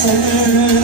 turn